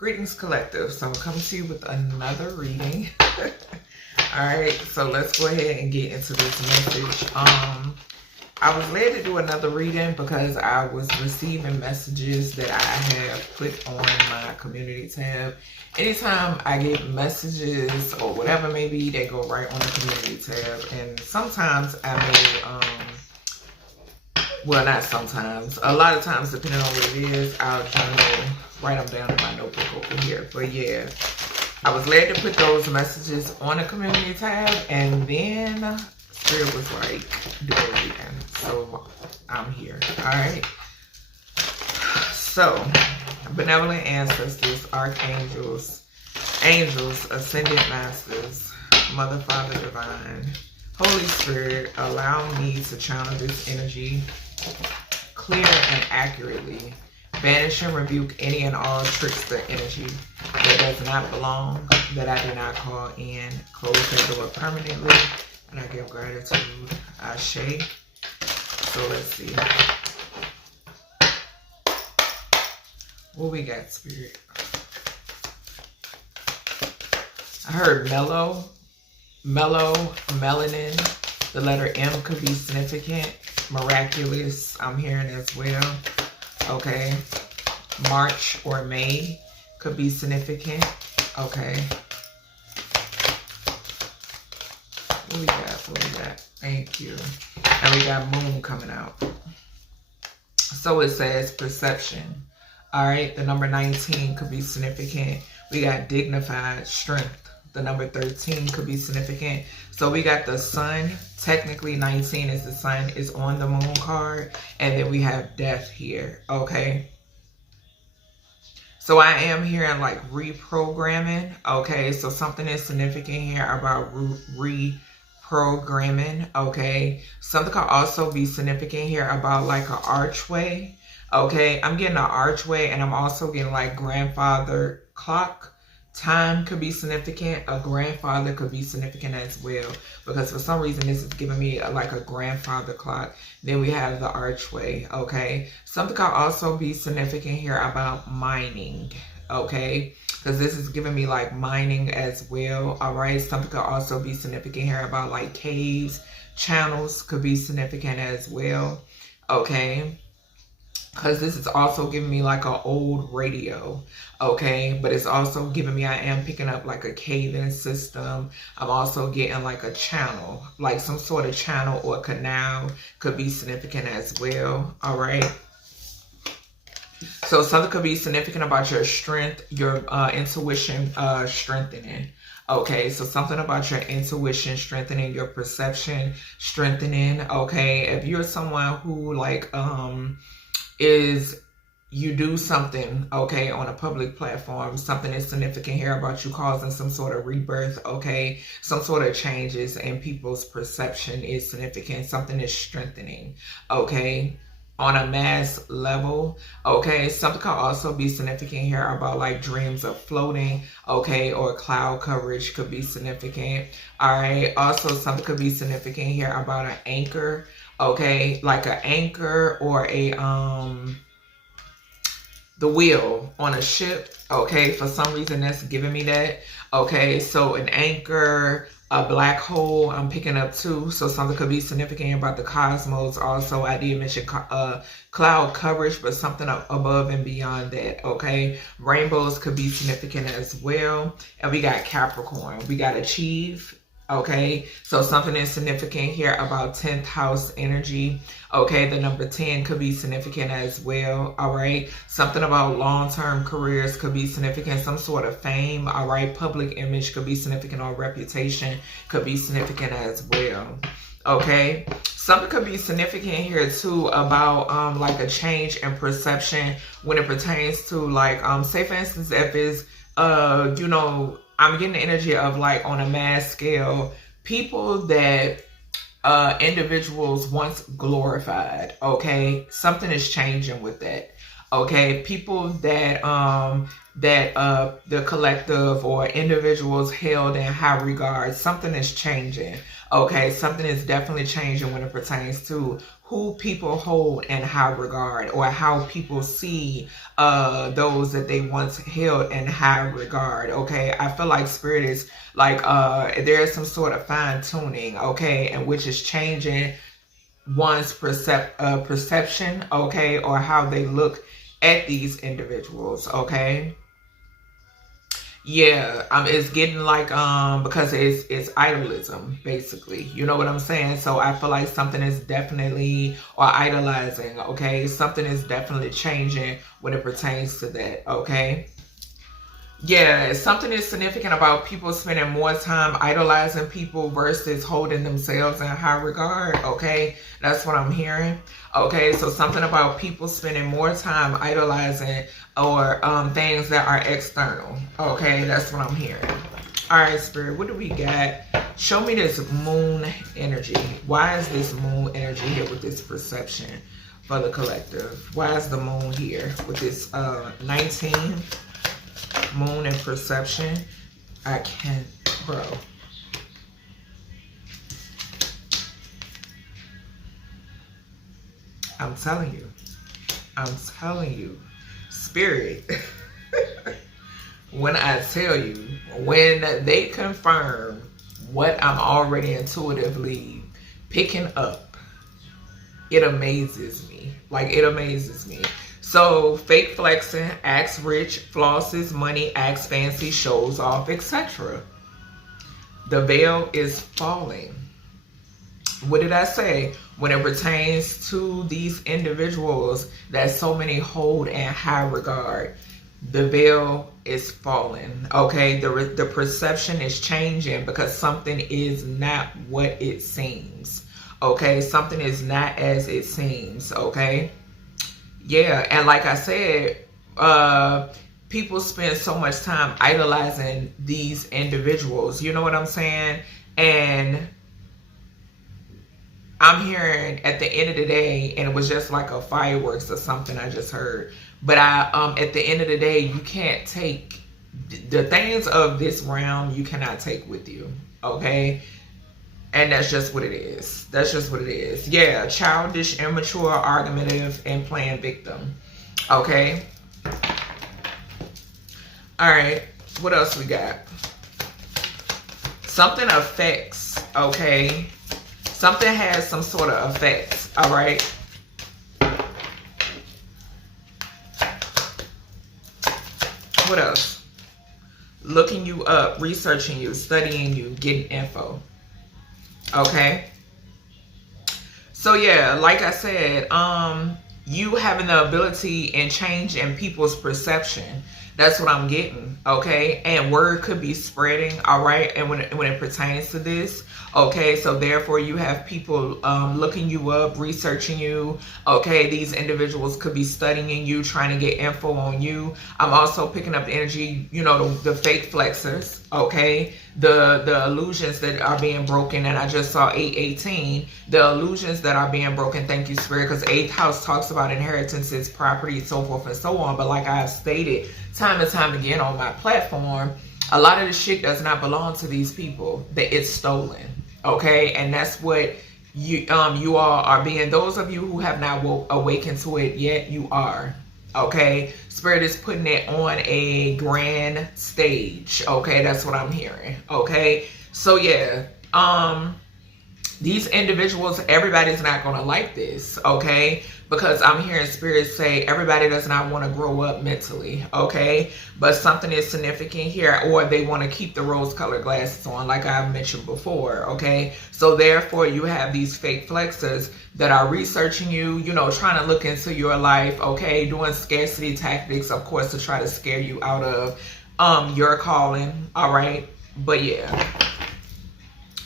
Greetings, collective. So I'm coming to you with another reading. Alright, so let's go ahead and get into this message. I was led to do another reading because I was receiving messages that I have put on my community tab. Anytime I get messages or whatever maybe, they go right on the community tab. And sometimes I may, well, not sometimes, a lot of times, depending on what it is, I'll journal, write them down in my notebook over here. But yeah, I was led to put those messages on the community tab, and then Spirit was like, do a reading. So I'm here. Alright. So, benevolent ancestors, archangels, angels, ascended masters, Mother, Father, Divine, Holy Spirit, allow me to channel this energy clear and accurately. Banish and rebuke any and all trickster energy that does not belong, that I do not call in. Close that door permanently, and I give gratitude. Ashe. So let's see. What we got, Spirit? I heard mellow, melanin. The letter M could be significant. Miraculous, I'm hearing as well. Okay. March or May could be significant. Okay. What we got? What we got? Thank you. And we got moon coming out. So it says perception. All right. The number 19 could be significant. We got dignified, strength. The number 13 could be significant. So we got the sun. Technically 19 is the sun is on the moon card. And then we have death here. Okay. So I am hearing like reprogramming. Okay. So something is significant here about reprogramming. Okay. Something could also be significant here about like an archway. Okay. I'm getting an archway, and I'm also getting like grandfather clock. Time could be significant. A grandfather could be significant as well, because for some reason this is giving me like a grandfather clock. Then we have the archway. Okay. Something could also be significant here about mining. Okay. Because this is giving me like mining as well. All right. Something could also be significant here about like caves. Channels could be significant as well. Okay. Because this is also giving me like an old radio. Okay. But it's also giving me, I am picking up like a cave-in system. I'm also getting like a channel. Like some sort of channel or canal could be significant as well. All right. So something could be significant about your strength, your intuition strengthening. Okay, so something about your intuition strengthening, your perception strengthening. Okay, if you're someone who like you do something, okay, on a public platform, something is significant here about you causing some sort of rebirth, okay, some sort of changes in people's perception is significant. Something is strengthening, okay, on a mass level. Okay, something could also be significant here about like dreams of floating, okay, or cloud coverage could be significant. All right, also something could be significant here about an anchor. Okay, like an anchor or a the wheel on a ship. Okay, for some reason that's giving me that. Okay, so an anchor, a black hole, I'm picking up too. So something could be significant about the cosmos. Also, I did mention cloud coverage, but something above and beyond that. Okay, rainbows could be significant as well. And we got Capricorn. We got achieve. Okay, so something is significant here about 10th house energy. Okay, the number 10 could be significant as well. All right, something about long-term careers could be significant. Some sort of fame. All right, public image could be significant, or reputation could be significant as well. Okay, something could be significant here too about like a change in perception when it pertains to like say for instance, if it's you know, I'm getting the energy of like on a mass scale, people that individuals once glorified. Okay, something is changing with that. Okay, people that the collective or individuals held in high regard, something is changing. Okay, something is definitely changing when it pertains to who people hold in high regard, or how people see those that they once held in high regard. Okay, I feel like spirit is like there is some sort of fine tuning, okay, and which is changing one's perception, okay, or how they look at these individuals. Okay, yeah, it's getting like because it's idolism basically. You know what I'm saying? So I feel like something is definitely, or idolizing, okay? Something is definitely changing when it pertains to that, okay? Yeah, something is significant about people spending more time idolizing people versus holding themselves in high regard, okay? That's what I'm hearing. Okay, so something about people spending more time idolizing or things that are external, okay? That's what I'm hearing. All right, Spirit, what do we got? Show me this moon energy. Why is this moon energy here with this perception for the collective? Why is the moon here with this 19? Moon and perception. I can't, bro. I'm telling you, Spirit. When I tell you, when they confirm what I'm already intuitively picking up, it amazes me. Like, it amazes me. So, fake flexing, acts rich, flosses money, acts fancy, shows off, etc. The veil is falling. What did I say? When it pertains to these individuals that so many hold in high regard, the veil is falling. Okay, the perception is changing because something is not what it seems. Okay, something is not as it seems. Okay. Yeah, and like I said, people spend so much time idolizing these individuals. You know what I'm saying? And I'm hearing at the end of the day, and it was just like a fireworks or something I just heard. But at the end of the day, you can't take the things of this realm. You cannot take with you. Okay. And that's just what it is. That's just what it is. Yeah, childish, immature, argumentative, and playing victim. Okay. All right. What else we got? Something affects, okay? Something has some sort of effects, all right? What else? Looking you up, researching you, studying you, getting info. Okay, so yeah, like I said, you having the ability and change in people's perception. That's what I'm getting. Okay, and word could be spreading. All right, and when it pertains to this, okay, so therefore you have people looking you up, researching you. Okay, these individuals could be studying you, trying to get info on you. I'm also picking up the energy, you know, the fake flexers. Okay, the illusions that are being broken, and I just saw 818. The illusions that are being broken. Thank you, Spirit, because 8th house talks about inheritances, property, so forth and so on. But like I have stated time and time again on my platform, a lot of the shit does not belong to these people. That it's stolen. Okay, and that's what you all are being. Those of you who have not awakened to it yet, you are. Okay, Spirit is putting it on a grand stage. Okay, that's what I'm hearing. Okay, so yeah, these individuals, everybody's not gonna like this. Okay, because I'm hearing Spirit say everybody does not want to grow up mentally. Okay, but something is significant here, or they want to keep the rose-colored glasses on, like I've mentioned before. Okay, so therefore you have these fake flexers that are researching you, you know, trying to look into your life. Okay, doing scarcity tactics, of course, to try to scare you out of your calling. All right, but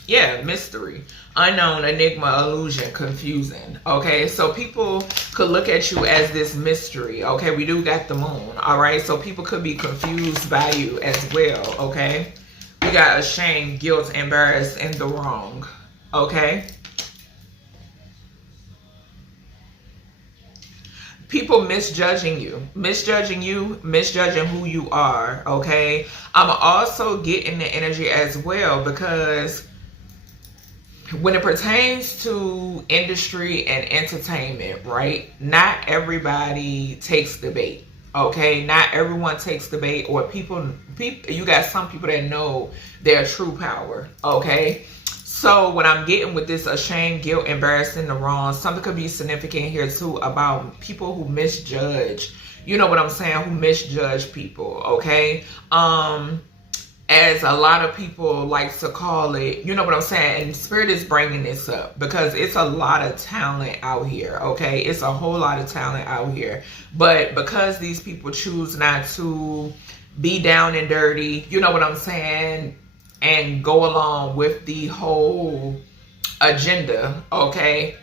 yeah, mystery, unknown, enigma, illusion, confusing. Okay, so people could look at you as this mystery. Okay, we do got the moon. All right, so people could be confused by you as well. Okay, we got ashamed, guilt, embarrassed, and the wrong. Okay, people misjudging you, misjudging who you are. Okay, I'm also getting the energy as well because when it pertains to industry and entertainment, right? Not everybody takes the bait. Okay, not everyone takes the bait, or people, you got some people that know their true power. Okay, so what I'm getting with this ashamed, guilt, embarrassed, and the wrong, something could be significant here too about people who misjudge. You know what I'm saying? Who misjudge people. Okay, as a lot of people like to call it, you know what I'm saying? And Spirit is bringing this up because it's a lot of talent out here, okay? It's a whole lot of talent out here. But because these people choose not to be down and dirty, you know what I'm saying, and go along with the whole agenda, okay?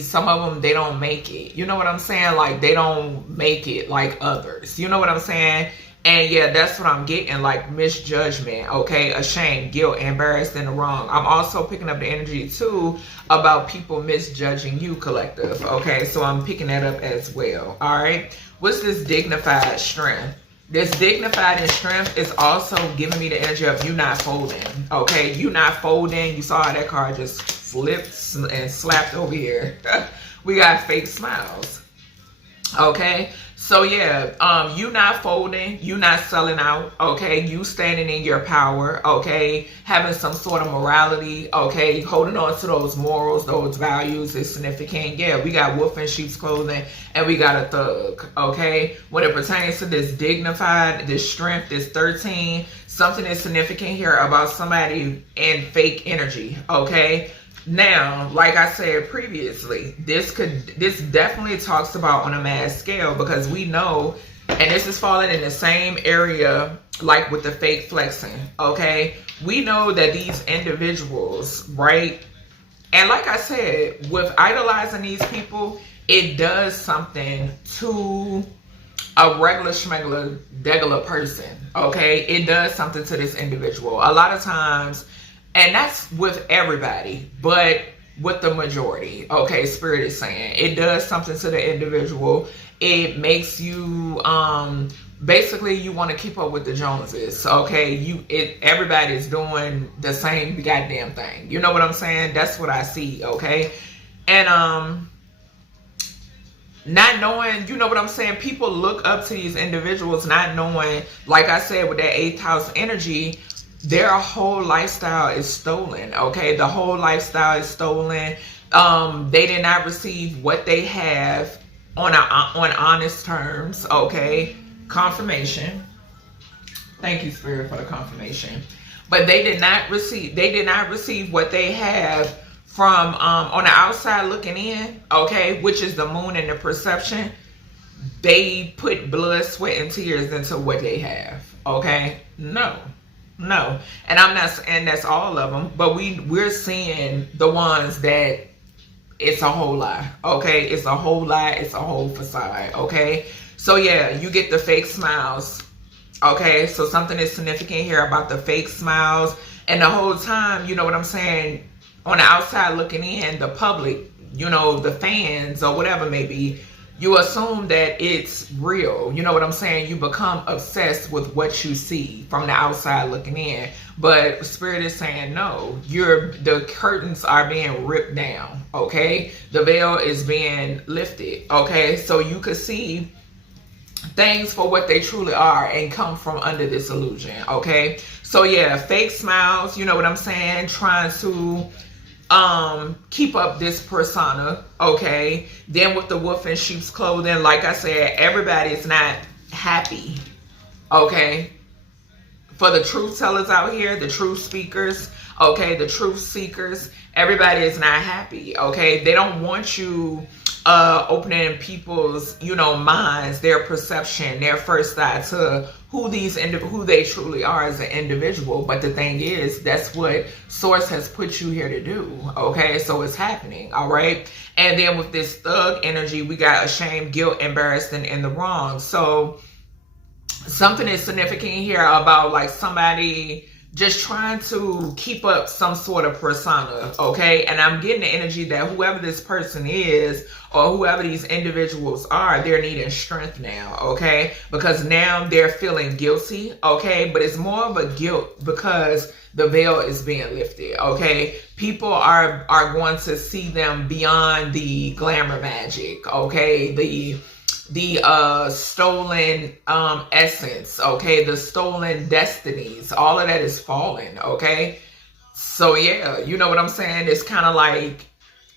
Some of them, they don't make it. You know what I'm saying? Like, they don't make it like others. You know what I'm saying? And yeah, that's what I'm getting, like misjudgment, okay? Ashamed, guilt, embarrassed, and the wrong. I'm also picking up the energy too about people misjudging you, collective, okay? So I'm picking that up as well, all right? What's this dignified strength? This dignified and strength is also giving me the energy of you not folding, okay? You not folding. You saw how that card just flipped and slapped over here. We got fake smiles, okay? So yeah, you not folding, you not selling out, okay? You standing in your power, okay? Having some sort of morality, okay? Holding on to those morals, those values is significant. Yeah, we got wolf in sheep's clothing, and we got a thug, okay? When it pertains to this dignified, this strength, this 13, something is significant here about somebody in fake energy, okay? Now, like I said previously, this definitely talks about on a mass scale, because we know, and this is falling in the same area like with the fake flexing, okay? We know that these individuals, right? And like I said, with idolizing these people, it does something to a regular schmegular degular person, okay? It does something to this individual. A lot of times, and that's with everybody, but with the majority, okay, Spirit is saying it does something to the individual. It makes you, basically you want to keep up with the Joneses, okay? Everybody's doing the same goddamn thing. You know what I'm saying? That's what I see, okay? And, not knowing, you know what I'm saying? People look up to these individuals, not knowing, like I said, with that 8th house energy, their whole lifestyle is stolen, okay? The whole lifestyle is stolen. They did not receive what they have on honest terms, okay? Confirmation. Thank you, Spirit, for the confirmation. But they did not receive what they have from on the outside looking in, okay, which is the moon and the perception. They put blood, sweat, and tears into what they have, okay? No, and I'm not, and that's all of them, but we're seeing the ones that it's a whole lie, okay? It's a whole lie, it's a whole facade, okay? So yeah, you get the fake smiles, okay? So something is significant here about the fake smiles, and the whole time, you know what I'm saying, on the outside looking in, the public, you know, the fans or whatever maybe, you assume that it's real. You know what I'm saying? You become obsessed with what you see from the outside looking in. But Spirit is saying no. The curtains are being ripped down, okay? The veil is being lifted, okay? So you could see things for what they truly are and come from under this illusion, okay? So yeah, fake smiles, you know what I'm saying? Trying to keep up this persona, okay? Then with the wolf in sheep's clothing, like I said, everybody is not happy, okay? For the truth tellers out here, the truth speakers, okay, the truth seekers, everybody is not happy, okay? They don't want you opening people's, you know, minds, their perception, their first thought to who they truly are as an individual. But the thing is, that's what Source has put you here to do, okay? So it's happening, all right? And then with this thug energy, we got ashamed, guilt, embarrassed, and in the wrong. So something is significant here about like somebody just trying to keep up some sort of persona, okay? And I'm getting the energy that whoever this person is or whoever these individuals are, they're needing strength now, okay? Because now they're feeling guilty, okay? But it's more of a guilt because the veil is being lifted, okay? People are going to see them beyond the glamour magic, okay? The stolen essence, okay, the stolen destinies, all of that is falling, okay? So yeah, you know what I'm saying? It's kind of like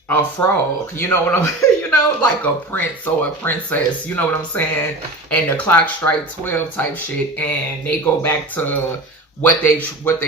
a frog, you know what I'm you know, like a prince or a princess, you know what I'm saying? And the clock strike 12 type shit, and they go back to what they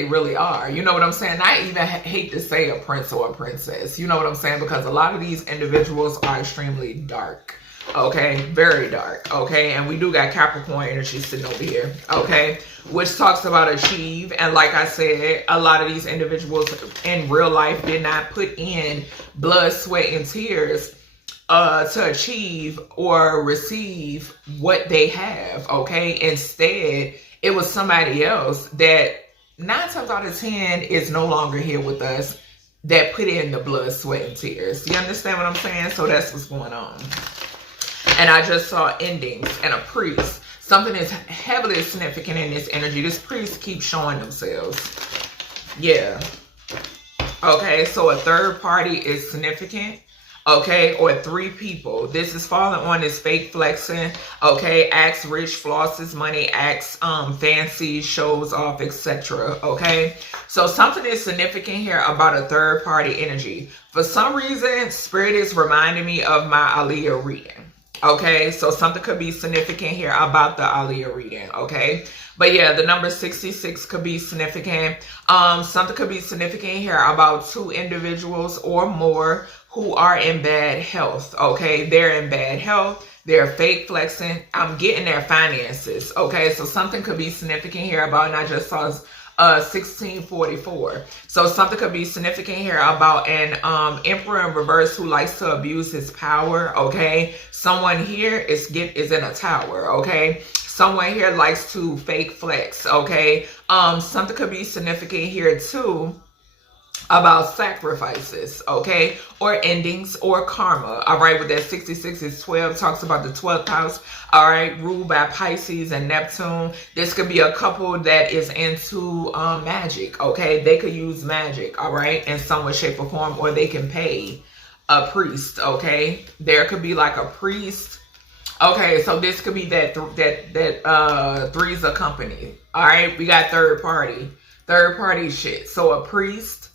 really are, you know what I'm saying? I even hate to say a prince or a princess, you know what I'm saying? Because a lot of these individuals are extremely dark, okay, very dark, okay? And we do got Capricorn energy sitting over here, okay, which talks about achieve. And like I said, a lot of these individuals in real life did not put in blood, sweat, and tears to achieve or receive what they have, okay? Instead, it was somebody else that 9 times out of 10 is no longer here with us that put in the blood, sweat, and tears. You understand what I'm saying? So that's what's going on. And I just saw endings and a priest. Something is heavily significant in this energy. This priest keeps showing themselves. Yeah. Okay, so a third party is significant. Okay, or 3 people. This is falling on this fake flexing. Okay, acts rich, flosses money, acts fancy, shows off, etc. Okay, so something is significant here about a third party energy. For some reason, Spirit is reminding me of my Aliyah reading. Okay, so something could be significant here about the Aliyah reading, okay? But yeah, the number 66 could be significant. Something could be significant here about 2 individuals or more who are in bad health, okay? They're in bad health. They're fake flexing. I'm getting their finances, okay? So something could be significant here about, and I just saw 1644. So something could be significant here about an emperor in reverse who likes to abuse his power, okay? Someone here is in a tower, okay? Someone here likes to fake flex, okay? Something could be significant here too about sacrifices, okay, or endings or karma. All right, with that 66 is 12, talks about the 12th house, all right, ruled by Pisces and Neptune. This could be a couple that is into magic, okay? They could use magic, all right, in some way, shape, or form, or they can pay a priest, okay? There could be like a priest. Okay, so this could be that three's a company. All right, we got third party shit. So a priest,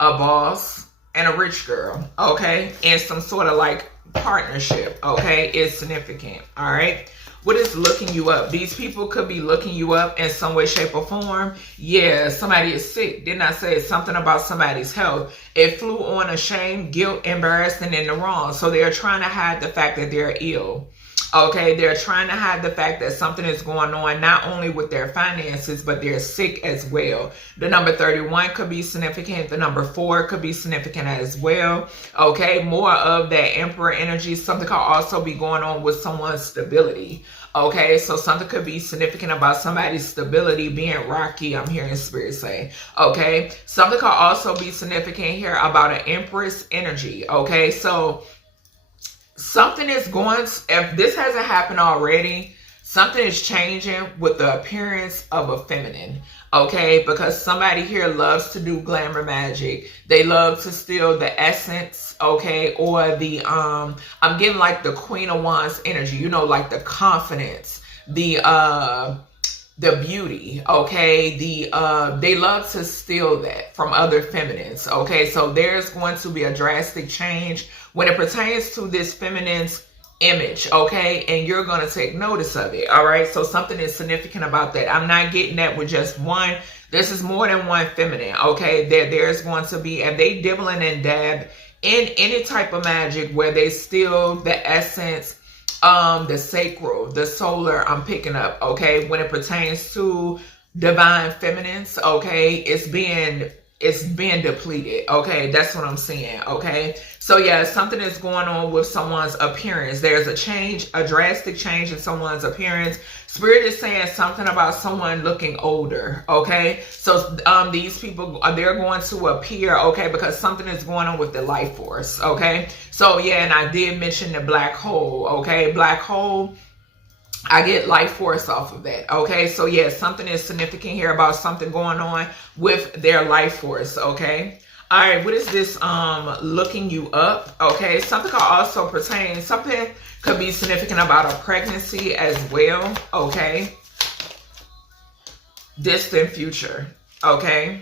a boss, and a rich girl, okay, and some sort of like partnership, okay, is significant. All right, what is looking you up? These people could be looking you up in some way, shape, or form. Yeah, somebody is sick. Didn't I say something about somebody's health? It flew on a shame, guilt, embarrassment, and the wrong. So they're trying to hide the fact that they're ill. Okay, they're trying to hide the fact that something is going on, not only with their finances, but they're sick as well. The number 31 could be significant. The number 4 could be significant as well. Okay, more of that emperor energy. Something could also be going on with someone's stability. Okay, so something could be significant about somebody's stability being rocky, I'm hearing Spirit say. Okay, something could also be significant here about an empress energy. Okay, so something is going, if this hasn't happened already, something is changing with the appearance of a feminine, okay? Because somebody here loves to do glamour magic. They love to steal the essence, okay? Or the, I'm getting like the Queen of Wands energy, you know, like the confidence, the beauty, okay? They love to steal that from other feminines, okay? So there's going to be a drastic change when it pertains to this feminine's image, okay? And you're going to take notice of it, all right? So something is significant about that. I'm not getting that with just one. This is more than one feminine, okay? There's going to be, and they dibbling and dab in any type of magic where they steal the essence, the sacral, the solar, I'm picking up, okay? When it pertains to divine feminines, okay? It's being it's being depleted. Okay, that's what I'm saying. Okay, so yeah, something is going on with someone's appearance. There's a change, a drastic change in someone's appearance. Spirit is saying something about someone looking older. Okay, so these people, they're going to appear, okay, because something is going on with the life force. Okay, so yeah, and I did mention the black hole. Okay, black hole, I get life force off of that. Okay, so yeah, something is significant here about something going on with their life force. Okay, all right, what is this looking you up? Okay, something could also pertain, something could be significant about a pregnancy as well. Okay, distant future. Okay,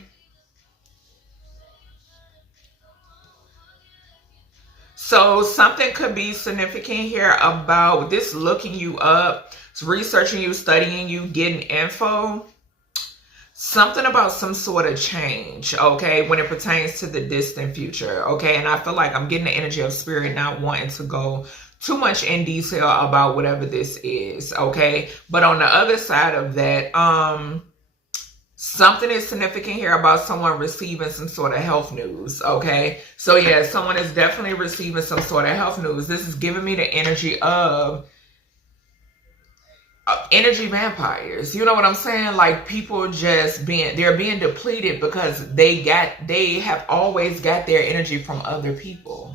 so something could be significant here about this looking you up, researching you, studying you, getting info. Something about some sort of change, okay, when it pertains to the distant future, okay? And I feel like I'm getting the energy of spirit, not wanting to go too much in detail about whatever this is, okay? But on the other side of that, something is significant here about someone receiving some sort of health news, okay? So yeah, someone is definitely receiving some sort of health news. This is giving me the energy of energy vampires. You know what I'm saying? Like people just they're being depleted because they have always got their energy from other people.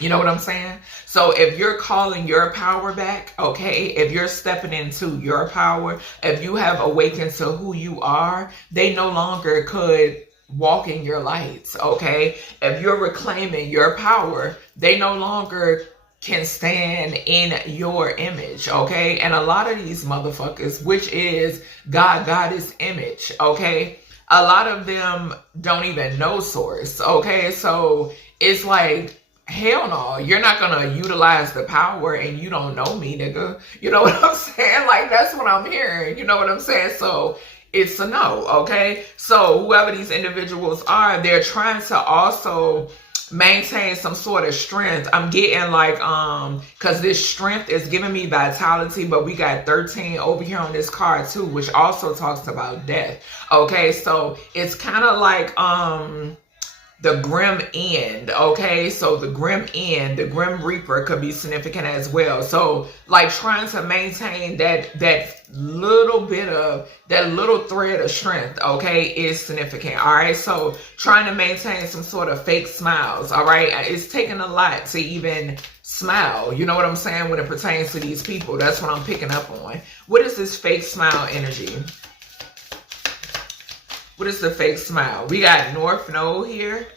You know what I'm saying? So if you're calling your power back, okay, if you're stepping into your power, if you have awakened to who you are, they no longer could walk in your lights, okay? If you're reclaiming your power, they no longer can stand in your image, okay? And a lot of these motherfuckers, which is Goddess image, okay? A lot of them don't even know source, okay? So it's like, hell no, you're not gonna utilize the power and you don't know me, nigga. You know what I'm saying? Like, that's what I'm hearing. You know what I'm saying? So it's a no, okay? So whoever these individuals are, they're trying to also maintain some sort of strength. I'm getting like, because this strength is giving me vitality, but we got 13 over here on this card too, which also talks about death. Okay, so it's kind of like, the grim end, okay? So the grim end, the grim reaper could be significant as well. So like trying to maintain that little bit of, that little thread of strength, okay, is significant, all right? So trying to maintain some sort of fake smiles, all right? It's taking a lot to even smile, you know what I'm saying, when it pertains to these people. That's what I'm picking up on. What is this fake smile energy? What is the fake smile? We got North Node here.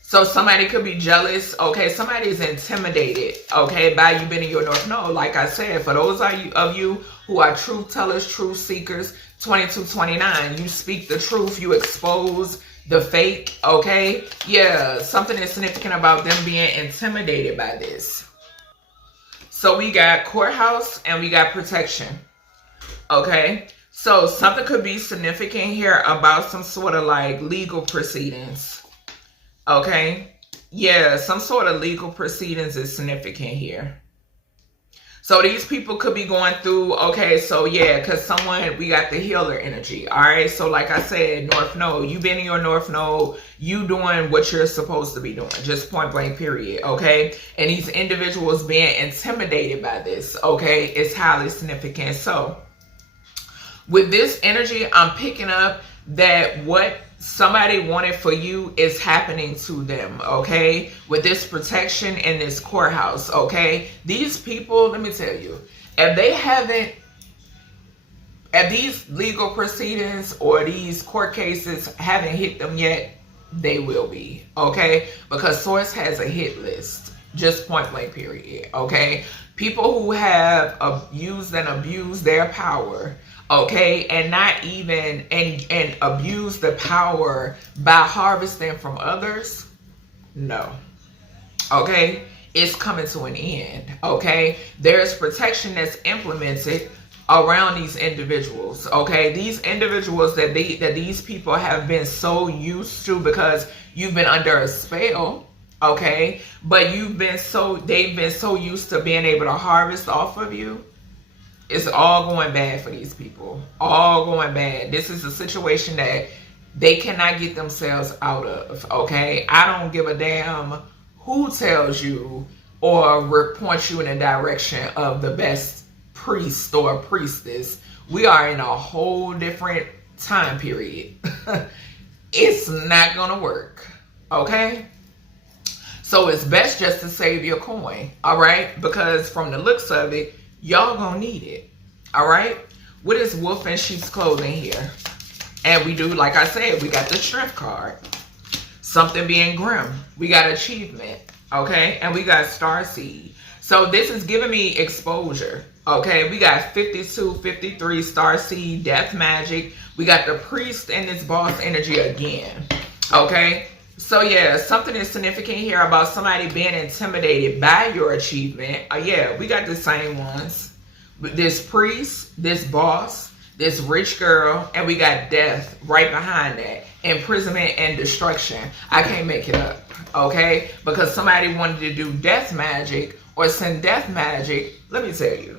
So somebody could be jealous. Okay, somebody is intimidated, okay, by you being in your North Node. Like I said, for those of you who are truth tellers, truth seekers, 2229, you speak the truth, you expose the fake, okay? Yeah, something is significant about them being intimidated by this. So we got courthouse and we got protection, okay? So something could be significant here about some sort of like legal proceedings. Okay. Yeah, some sort of legal proceedings is significant here. So these people could be going through, okay, so yeah, because someone, we got the healer energy. All right. So like I said, North Node, you been in your North Node, you doing what you're supposed to be doing, just point blank period. Okay. And these individuals being intimidated by this, okay, it's highly significant. So with this energy, I'm picking up that what somebody wanted for you is happening to them, okay? With this protection in this courthouse, okay? These people, let me tell you, if these legal proceedings or these court cases haven't hit them yet, they will be, okay? Because Source has a hit list, just point blank period, okay? People who have used and abused their power, okay, and not even and abuse the power by harvesting from others, no, okay, it's coming to an end, okay? There's protection that's implemented around these individuals, okay? These individuals that these people have been so used to because you've been under a spell, okay, but they've been so used to being able to harvest off of you. It's all going bad for these people. All going bad. This is a situation that they cannot get themselves out of, okay? I don't give a damn who tells you or points you in the direction of the best priest or priestess. We are in a whole different time period. It's not gonna work, okay? So it's best just to save your coin, all right? Because from the looks of it, y'all gonna need it, all right? What is wolf in sheep's clothing here? And we do, like I said, we got the strength card. Something being grim. We got achievement, okay? And we got star seed. So this is giving me exposure, okay? We got 52, 53, star seed, death magic. We got the priest and this boss energy again, okay? So yeah, something is significant here about somebody being intimidated by your achievement. Yeah, we got the same ones. This priest, this boss, this rich girl, and we got death right behind that. Imprisonment and destruction. I can't make it up, okay? Because somebody wanted to do death magic or send death magic. Let me tell you,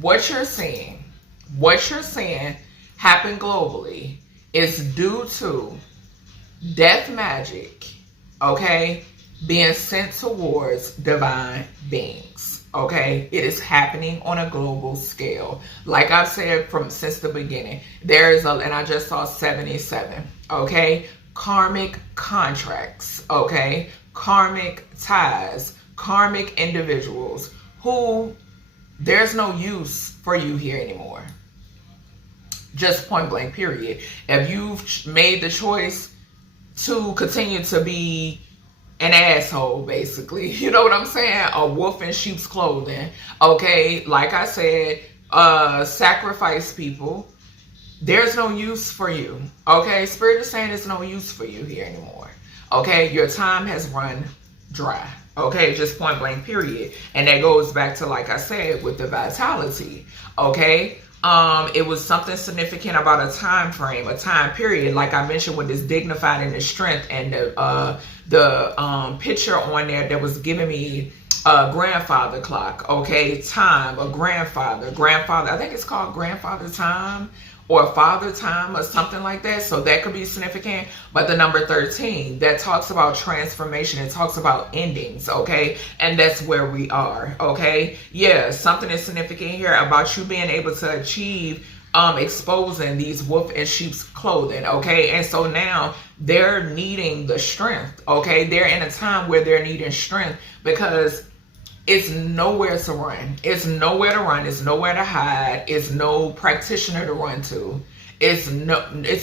what you're seeing happen globally is due to death magic, okay, being sent towards divine beings, okay? It is happening on a global scale. Like I've said since the beginning, there is and I just saw 77, okay? Karmic contracts, okay? Karmic ties, karmic individuals who there's no use for you here anymore. Just point blank, period. If you've made the choice to continue to be an asshole, basically, you know what I'm saying? A wolf in sheep's clothing, okay? Like I said, sacrifice people. There's no use for you, okay? Spirit is saying there's no use for you here anymore, okay? Your time has run dry, okay? Just point blank, period. And that goes back to, like I said, with the vitality, okay? It was something significant about a time frame, a time period, like I mentioned with this dignified and the strength, and the picture on there that was giving me a grandfather clock, okay, time, a grandfather, I think it's called grandfather time or father time or something like that. So that could be significant. But the number 13, that talks about transformation. It talks about endings, okay? And that's where we are, okay? Yeah, something is significant here about you being able to achieve exposing these wolf in sheep's clothing, okay? And so now they're needing the strength, okay? They're in a time where they're needing strength because it's nowhere to run. It's nowhere to run. It's nowhere to hide. It's no practitioner to run to. It's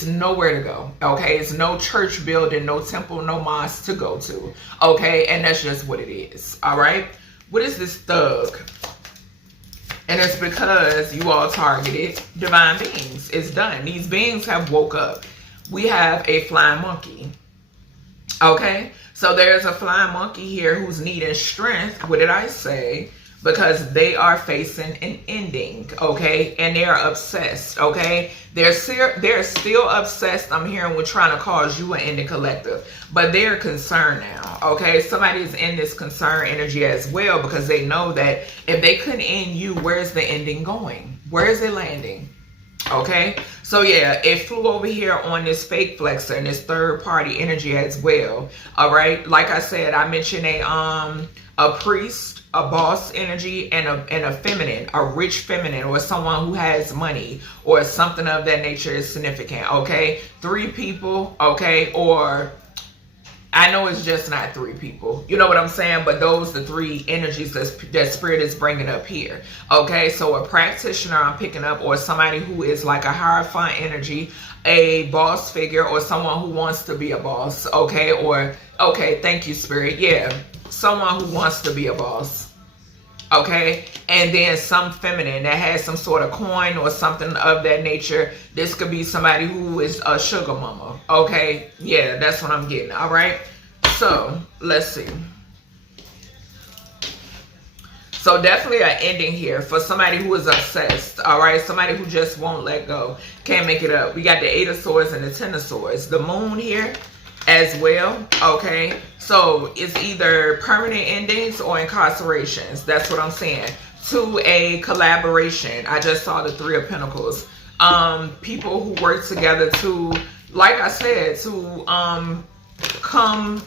nowhere to go. Okay. It's no church building, no temple, no mosque to go to. Okay. And that's just what it is. All right. What is this thug? And it's because you all targeted divine beings. It's done. These beings have woke up. We have a flying monkey. Okay, so there's a flying monkey here who's needing strength. What did I say? Because they are facing an ending, okay? And they are obsessed, okay? They're still obsessed, I'm hearing, with trying to cause you an ending collective. But they're concerned now, okay? Somebody's in this concern energy as well because they know that if they couldn't end you, where's the ending going? Where is it landing? Okay, so yeah, it flew over here on this fake flexor and this third party energy as well. All right, like I said, I mentioned a priest, a boss energy, and a feminine, a rich feminine, or someone who has money or something of that nature is significant. Okay, 3 people. Okay, or I know it's just not 3 people. You know what I'm saying? But those are the 3 energies that Spirit is bringing up here. Okay, so a practitioner I'm picking up, or somebody who is like a Hierophant energy, a boss figure, or someone who wants to be a boss. Okay, or, okay, thank you, Spirit. Yeah, someone who wants to be a boss. Okay, and then some feminine that has some sort of coin or something of that nature. This could be somebody who is a sugar mama. Okay, yeah, that's what I'm getting. All right, so let's see. So definitely an ending here for somebody who is obsessed. All right, somebody who just won't let go, can't make it up. We got the 8 of Swords and the 10 of Swords. The moon here as well. Okay, so it's either permanent endings or incarcerations. That's what I'm saying. To a collaboration. I just saw the 3 of Pentacles. People who work together to like I said, to come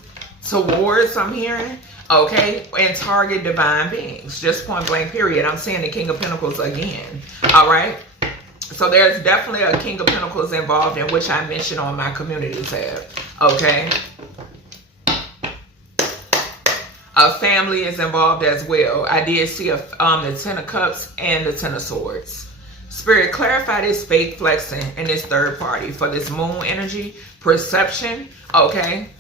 towards, I'm hearing, okay, and target divine beings. Just point blank, period. I'm seeing the King of Pentacles again. All right. So there's definitely a King of Pentacles involved, in which I mentioned on my community tab. Okay. A family is involved as well. I did see the Ten of Cups and the Ten of Swords. Spirit, clarify this fake flexing and this third party for this moon energy perception. Okay.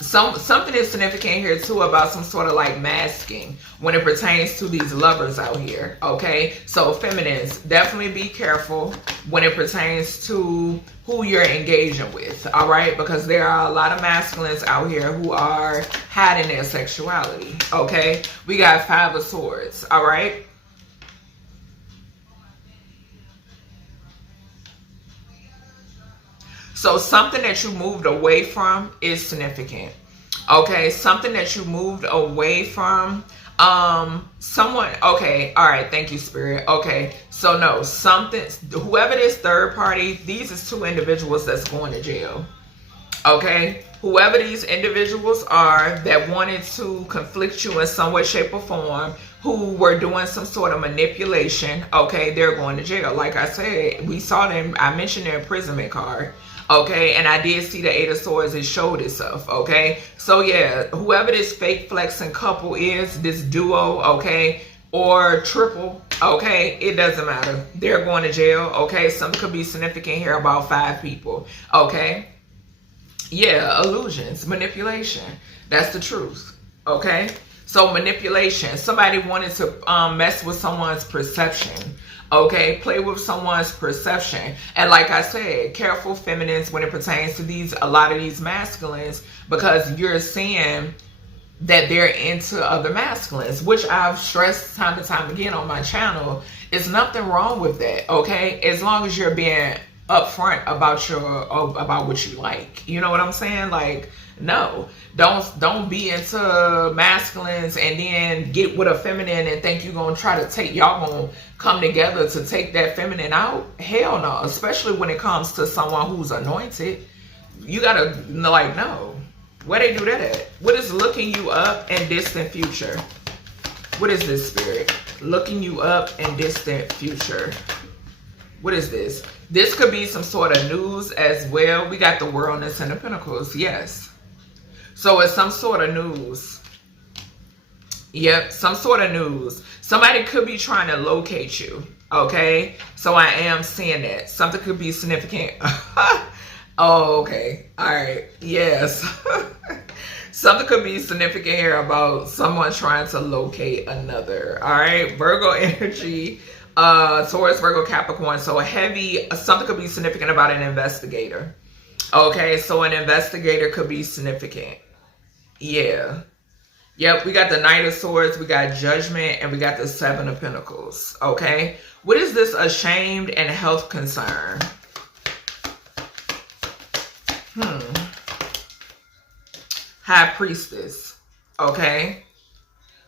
Something is significant here too about some sort of like masking when it pertains to these lovers out here. Okay, so feminines, definitely be careful when it pertains to who you're engaging with. All right, because there are a lot of masculines out here who are hiding their sexuality. Okay, we got Five of Swords. All right. So something that you moved away from is significant. Okay, something that you moved away from. Someone, okay, all right, thank you, Spirit. Okay, so no, something, whoever this third party, these is two individuals that's going to jail. Okay, whoever these individuals are that wanted to conflict you in some way, shape, or form, who were doing some sort of manipulation, okay, they're going to jail. Like I said, we saw them, I mentioned their imprisonment card. Okay, and I did see the Eight of Swords. It showed itself. Okay, so yeah, whoever this fake flexing couple is, this duo, okay, or triple, okay, it doesn't matter. They're going to jail. Okay, something could be significant here about 5 people. Okay, yeah, illusions, manipulation. That's the truth. Okay, so manipulation. Somebody wanted to mess with someone's perception. Okay, play with someone's perception. And like I said, careful feminines when it pertains to a lot of these masculines, because you're seeing that they're into other masculines, which I've stressed time and time again on my channel. There's nothing wrong with that, okay? As long as you're being upfront about what you like. You know what I'm saying? Like, no, don't be into masculines and then get with a feminine and think you're gonna try to take, y'all gonna come together to take that feminine out. Hell no, especially when it comes to someone who's anointed. You gotta, like, no. Where they do that at? What is looking you up in distant future? What is this, Spirit? Looking you up in distant future. What is this? This could be some sort of news as well. We got the World and the Ten of Pentacles. Yes. So it's some sort of news. Yep, some sort of news. Somebody could be trying to locate you. Okay? So I am seeing that. Something could be significant. Oh, okay. All right. Yes. Something could be significant here about someone trying to locate another. All right. Virgo energy. Taurus, Virgo, Capricorn. So heavy. Something could be significant about an investigator. Okay. So an investigator could be significant. Yeah. Yep. We got the Knight of Swords. We got Judgment. And we got the Seven of Pentacles. Okay. What is this? Ashamed and health concern. High Priestess. Okay.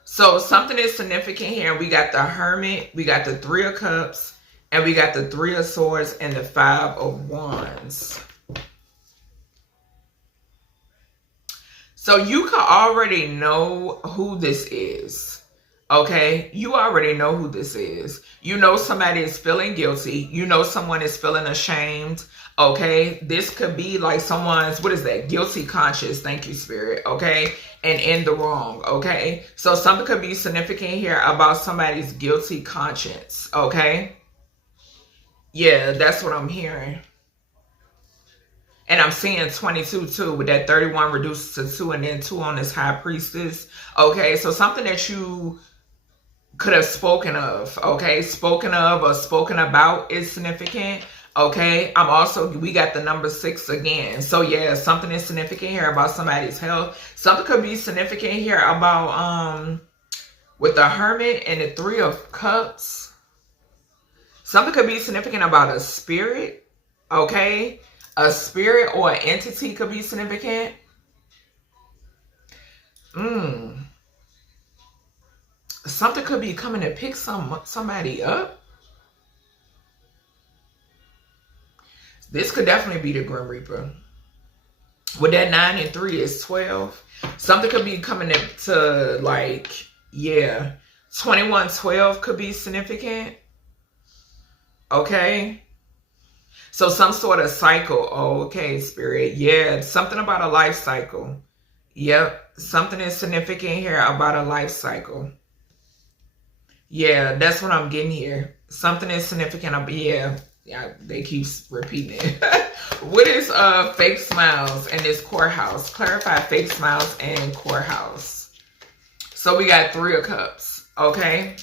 So something is significant here. We got the Hermit. We got the Three of Cups. And we got the Three of Swords and the Five of Wands. So you can already know who this is. Okay. You already know who this is. You know somebody is feeling guilty. You know someone is feeling ashamed. Okay, this could be like someone's, what is that? Guilty conscience. Thank you, Spirit. Okay, and in the wrong. Okay, so something could be significant here about somebody's guilty conscience. Okay, yeah, that's what I'm hearing. And I'm seeing 22 too, with that 31 reduced to 2 and then 2 on this High Priestess. Okay, so something that you could have spoken of. Okay, spoken of or spoken about is significant. Okay, we got the number 6 again. So yeah, something is significant here about somebody's health. Something could be significant here about, with the Hermit and the Three of Cups. Something could be significant about a spirit. Okay, a spirit or an entity could be significant. Something could be coming to pick somebody up. This could definitely be the Grim Reaper. With that 9 and 3 is 12. Something could be coming to like, yeah, 2112 could be significant. Okay. So some sort of cycle. Oh, okay, Spirit. Yeah, something about a life cycle. Yep. Something is significant here about a life cycle. Yeah, that's what I'm getting here. Something is significant. Yeah, they keep repeating it. What is fake smiles in this courthouse? Clarify fake smiles and courthouse. So we got 3 of Cups. Okay.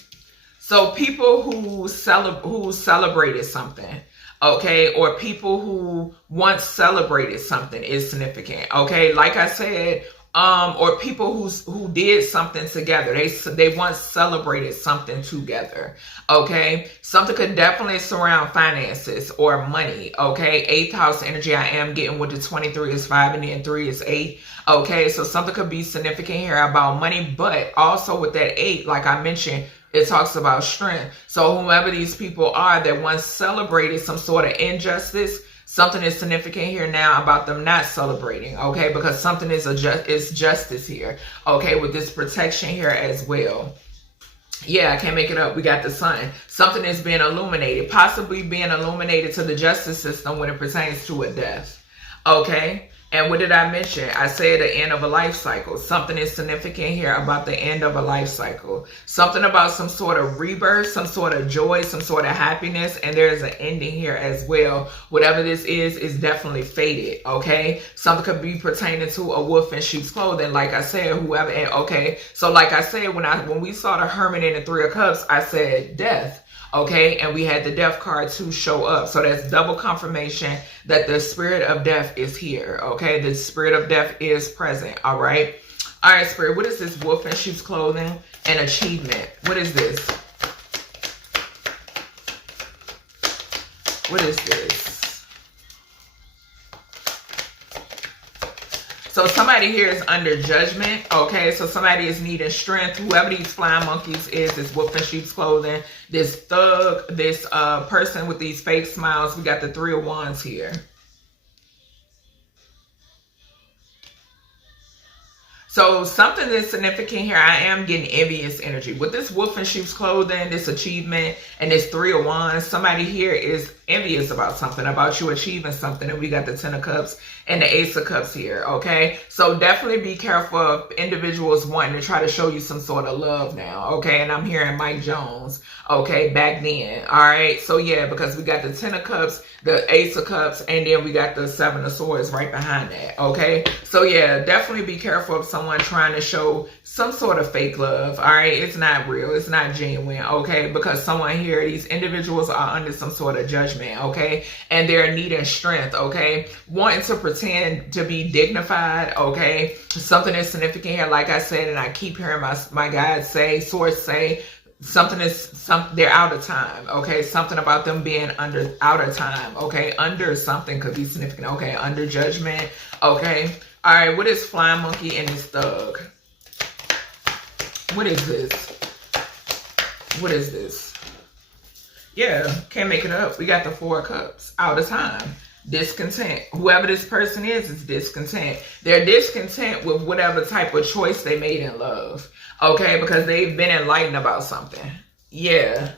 So people who celebrated something, okay, or people who once celebrated something is significant, okay. Like I said, or people who did something together. They once celebrated something together, okay. Something could definitely surround finances or money, okay. 8th house energy. I am getting with the 23 is 5 and then 3 is 8. Okay, so something could be significant here about money, but also with that 8, like I mentioned, it talks about strength. So whomever these people are that once celebrated some sort of injustice, something is significant here now about them not celebrating, okay? Because something is justice here, okay? With this protection here as well. Yeah, I can't make it up. We got the Sun. Something is being illuminated, possibly being illuminated to the justice system when it pertains to a death, okay? And what did I mention? I said the end of a life cycle. Something is significant here about the end of a life cycle. Something about some sort of rebirth, some sort of joy, some sort of happiness. And there's an ending here as well. Whatever this is definitely fated, okay? Something could be pertaining to a wolf in sheep's clothing. Like I said, whoever, okay? So like I said, when we saw the Hermit in the 3 of Cups, I said death. Okay, and we had the death card to show up. So that's double confirmation that the spirit of death is here. Okay, the spirit of death is present. All right. All right, Spirit, what is this wolf in sheep's clothing and achievement? What is this? What is this? So somebody here is under judgment, okay? So somebody is needing strength. Whoever these flying monkeys is, this wolf in sheep's clothing, this thug, this person with these fake smiles. We got the 3 of Wands here. So something that's significant here, I am getting envious energy. With this wolf in sheep's clothing, this achievement, and this 3 of Wands, somebody here is envious about something, about you achieving something. And we got the 10 of Cups and the Ace of Cups here, okay? So definitely be careful of individuals wanting to try to show you some sort of love now, okay? And I'm hearing Mike Jones, okay, back then, all right? So yeah, because we got the 10 of Cups, the Ace of Cups, and then we got the 7 of Swords right behind that, okay? So yeah, definitely be careful of someone trying to show some sort of fake love, all right? It's not real, it's not genuine, okay? Because someone here, these individuals are under some sort of judgment, okay? And they're needing strength, okay? Wanting to pretend to be dignified, okay? Something is significant here, like I said, and I keep hearing my guides say, source say, they're out of time, okay? Something about them being out of time, okay? Under something could be significant, okay? Under judgment, okay? All right, what is flying monkey and this thug? What is this? What is this? Yeah, can't make it up. We got the 4 of Cups, out of time. Discontent. Whoever this person is discontent. They're discontent with whatever type of choice they made in love. Okay, because they've been enlightened about something. Yeah.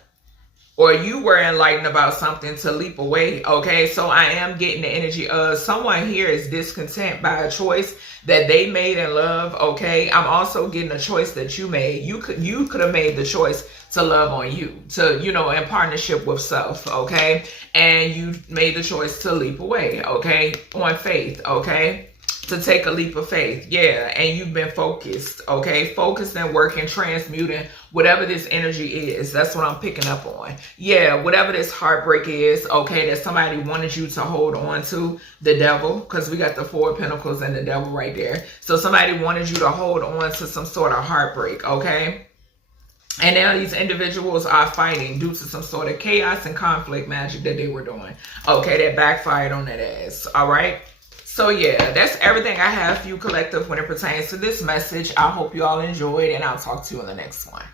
Or you were enlightened about something to leap away. Okay, so I am getting the energy of someone here is discontent by a choice that they made in love. Okay, I'm also getting a choice that you made. You could have made the choice to love on you, to, you know, in partnership with self. Okay, and you made the choice to leap away. Okay, on faith. Okay, to take a leap of faith. Yeah, and you've been focused. Okay, focused and working, transmuting whatever this energy is. That's what I'm picking up on. Yeah, whatever this heartbreak is, okay, that somebody wanted you to hold on to. The devil, because we got the 4 of Pentacles and the devil right there. So somebody wanted you to hold on to some sort of heartbreak, okay? And now these individuals are fighting due to some sort of chaos and conflict magic that they were doing. Okay, that backfired on that ass, all right? So yeah, that's everything I have for you, collective, when it pertains to this message. I hope you all enjoyed, and I'll talk to you in the next one.